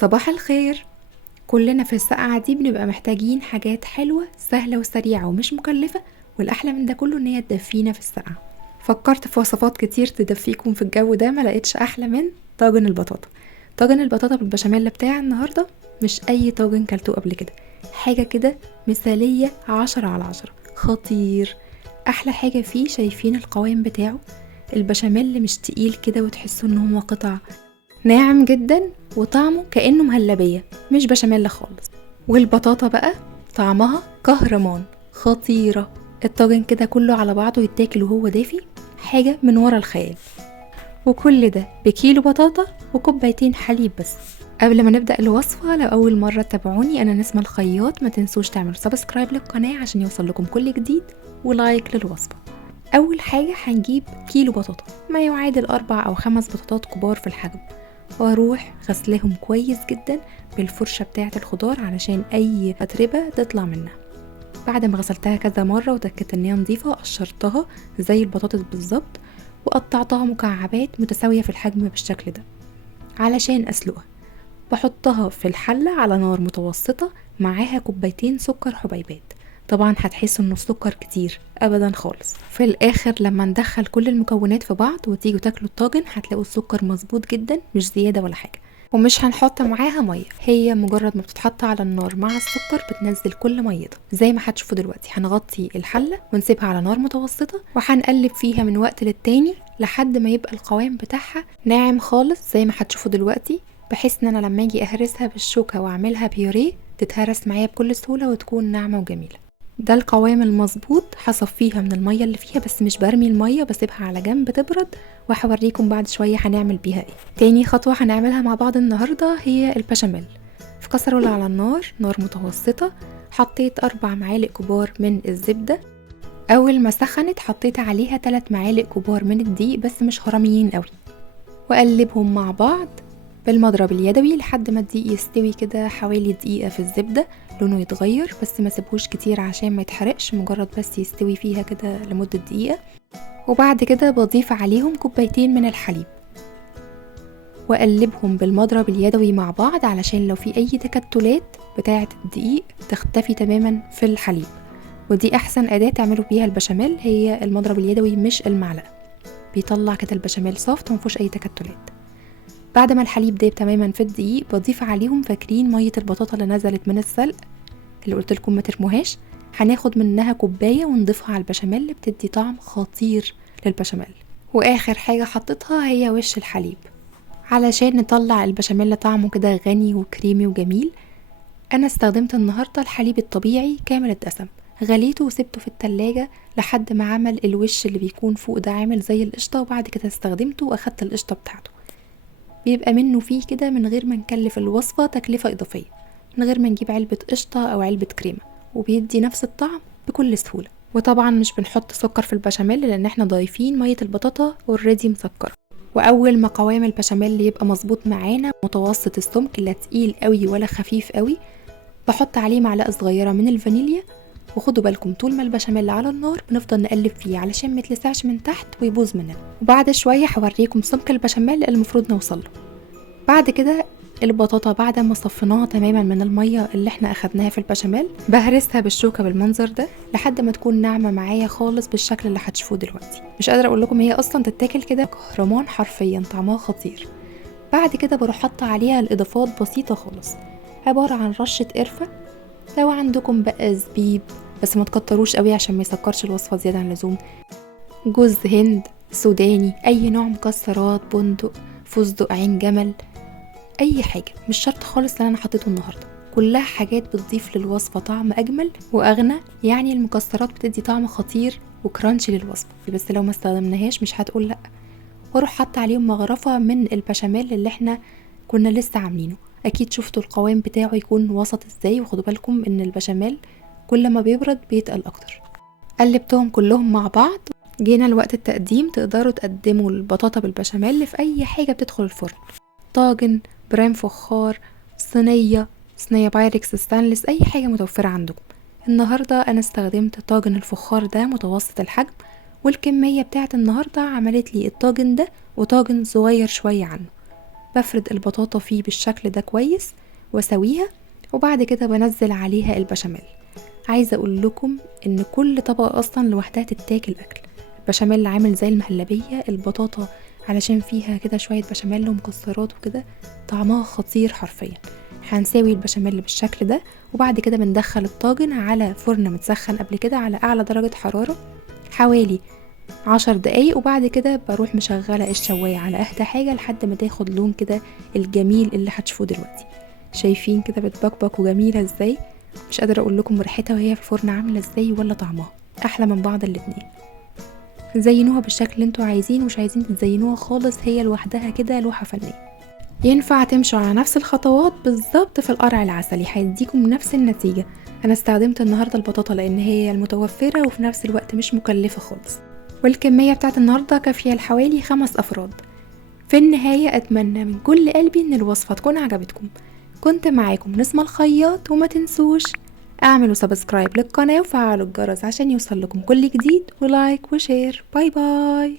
صباح الخير. كلنا في السقعة دي بنبقى محتاجين حاجات حلوة سهلة وسريعة ومش مكلفة، والأحلى من ده كله إن هي تدفينا في السقعة. فكرت في وصفات كتير تدفيكم في الجو ده، ما لقيتش أحلى من طاجن البطاطا. طاجن البطاطا بالبشاميل بتاع النهاردة مش أي طاجن كلتوه قبل كده، حاجة كده مثالية 10/10، خطير. أحلى حاجة فيه شايفين القوام بتاعه، البشاميل مش تقيل كده وتحسوا إن هو قطع، ناعم جدا وطعمه كأنه مهلبية مش بشاميل خالص. والبطاطا بقى طعمها كهرمان، خطيرة. الطاجن كده كله على بعضه يتاكل وهو دافي، حاجة من ورا الخيال. وكل ده بكيلو بطاطا وكوبايتين حليب بس. قبل ما نبدأ الوصفة، لو أول مرة تتابعوني أنا نسمة الخياط، ما تنسوش تعملوا سبسكرايب للقناة عشان يوصل لكم كل جديد، ولايك للوصفة. أول حاجة هنجيب كيلو بطاطا، ما يعادل 4 أو 5 بطاطات كبار في الحجم، واروح غسلهم كويس جدا بالفرشة بتاعة الخضار علشان اي اتربة تطلع منها. بعد ما غسلتها كذا مرة وتأكدت ان هي نظيفة، قشرتها زي البطاطس بالظبط، وقطعتها مكعبات متساوية في الحجم بالشكل ده علشان اسلقها. بحطها في الحلة على نار متوسطة، معاها كوبايتين سكر حبيبات. طبعا هتحسوا انه السكر كتير، ابدا خالص. في الاخر لما ندخل كل المكونات في بعض وتيجوا تاكلوا الطاجن هتلاقوا السكر مظبوط جدا، مش زيادة ولا حاجة. ومش هنحط معاها مية، هي مجرد ما بتتحط على النار مع السكر بتنزل كل ميتها زي ما هتشوفوا دلوقتي. هنغطي الحلة ونسيبها على نار متوسطة، وهنقلب فيها من وقت للتاني لحد ما يبقى القوام بتاعها ناعم خالص زي ما هتشوفوا دلوقتي، بحيث ان انا لما اجي اهرسها بالشوكة واعملها بيوريه تتهرس معايا بكل سهولة وتكون ناعمة وجميلة. ده القوام المظبوط. هصفيها من المية اللي فيها، بس مش برمي المية، بسيبها على جنب تبرد، وهوريكم بعد شوية هنعمل بيها ايه. تاني خطوة هنعملها مع بعض النهاردة هي البشاميل. في كسرولة على النار، نار متوسطة، حطيت 4 معالق كبار من الزبدة. اول ما سخنت حطيت عليها 3 معالق كبار من الدقيق، بس مش هرميين قوي، وقلبهم مع بعض بالمضرب اليدوي لحد ما الدقيق يستوي كده حوالي دقيقة في الزبدة، لونه يتغير، بس ما سيبهوش كتير عشان ما يتحرقش، مجرد بس يستوي فيها كده لمدة دقيقة. وبعد كده بضيف عليهم كوبايتين من الحليب، وأقلبهم بالمضرب اليدوي مع بعض علشان لو في أي تكتلات بتاعة الدقيق تختفي تماما في الحليب. ودي أحسن أداة تعملوا بيها البشاميل، هي المضرب اليدوي مش المعلقة، بيطلع كده البشاميل سوفت ومفيهوش أي تكتلات. بعد ما الحليب دايب تماما في الدقيق بضيف عليهم، فاكرين مية البطاطا اللي نزلت من السلق اللي قلت لكم ما ترموهاش؟ هناخد منها كوباية ونضيفها على البشاميل، بتدي طعم خطير للبشاميل. واخر حاجة حطيتها هي وش الحليب علشان نطلع البشاميل طعمه كده غني وكريمي وجميل. انا استخدمت النهاردة الحليب الطبيعي كامل الدسم، غليته وسبته في التلاجة لحد ما عمل الوش اللي بيكون فوق ده عامل زي القشطة، وبعد كده استخدمته واخدت القشطة بتاعته. بيبقى منه فيه كده من غير ما نكلف الوصفة تكلفة إضافية، من غير ما نجيب علبة قشطة أو علبة كريمة، وبيدي نفس الطعم بكل سهولة. وطبعا مش بنحط سكر في البشاميل لأن احنا ضايفين مية البطاطا اوريدي مسكرة. وأول ما قوام البشاميل يبقى مظبوط معانا، متوسط السمك، لا تقيل قوي ولا خفيف قوي، بحط عليه معلقة صغيرة من الفانيليا. وخدوا بالكم طول ما البشاميل على النار بنفضل نقلب فيه علشان ما يتلسعش من تحت ويبوظ مننا. وبعد شوية هوريكم سمك البشاميل المفروض نوصله. بعد كده البطاطا بعد ما صفيناها تماما من المية اللي احنا اخدناها في البشاميل، بهرسها بالشوكة بالمنظر ده لحد ما تكون ناعمة معايا خالص بالشكل اللي هتشوفوه دلوقتي. مش قادرة اقول لكم، هي اصلا تتاكل كده كهرمان حرفيا، طعمها خطير. بعد كده بروح حاطه عليها الاضافات بسيطة خالص، عبارة عن رشة قرفة، لو عندكم بقى زبيب بس ما تكتروش قوي عشان ما يسكرش الوصفة زيادة عن اللزوم، جوز هند، سوداني، اي نوع مكسرات، بندق، فستق، عين جمل، اي حاجة، مش شرط خالص اللي انا حطيته النهاردة، كلها حاجات بتضيف للوصفة طعم اجمل واغنى. يعني المكسرات بتدي طعم خطير وكرانشي للوصفة، بس لو ما استخدمناهاش مش هتقول لا. واروح حاطه عليهم مغرفة من البشاميل اللي احنا كنا لسه عاملينه. اكيد شفتوا القوام بتاعه يكون وسط ازاي، وخدوا بالكم ان البشاميل كل ما بيبرد بيتقل اكتر. قلبتهم كلهم مع بعض، جينا لوقت التقديم. تقدروا تقدموا البطاطا بالبشاميل في اي حاجة بتدخل الفرن، طاجن، برام فخار، صينية بايركس ستانلس، اي حاجة متوفرة عندكم. النهاردة انا استخدمت طاجن الفخار ده متوسط الحجم، والكمية بتاعت النهاردة عملت لي الطاجن ده وطاجن صغير شوية عنه. بفرد البطاطا فيه بالشكل ده كويس واسويها، وبعد كده بنزل عليها البشاميل. عايزة اقول لكم ان كل طبقة اصلا لوحدها تتاكل اكل. البشاميل عامل زي المهلبية، البطاطا علشان فيها كده شوية بشاميل ومكسرات وكده طعمها خطير حرفيا. هنساوي البشاميل بالشكل ده، وبعد كده بندخل الطاجن على فرن متسخن قبل كده على اعلى درجة حرارة حوالي 10 دقايق، وبعد كده بروح مشغلة الشواية على اهدى حاجة لحد ما تاخد لون كده الجميل اللي هتشوفوه دلوقتي. شايفين كده بتبقبق وجميلة ازاي؟ مش قادرة اقول لكم ريحتها وهي في الفرن عاملة ازاي ولا طعمها احلى من بعض الاتنين. زينوها بالشكل اللي انتوا عايزين، مش عايزين تزينوها خالص هي لوحدها كده لوحة فنية. ينفع تمشوا على نفس الخطوات بالظبط في القرع العسلي، هيديكم نفس النتيجة. انا استخدمت النهاردة البطاطا لان هي المتوفرة وفي نفس الوقت مش مكلفة خالص، والكمية بتاعت النهاردة كافية لحوالي 5 أفراد. في النهاية أتمنى من كل قلبي إن الوصفة تكون عجبتكم. كنت معاكم نسمة الخياط، وما تنسوش اعملوا سبسكرايب للقناة وفعلوا الجرس عشان يوصل لكم كل جديد، ولايك وشير. باي باي.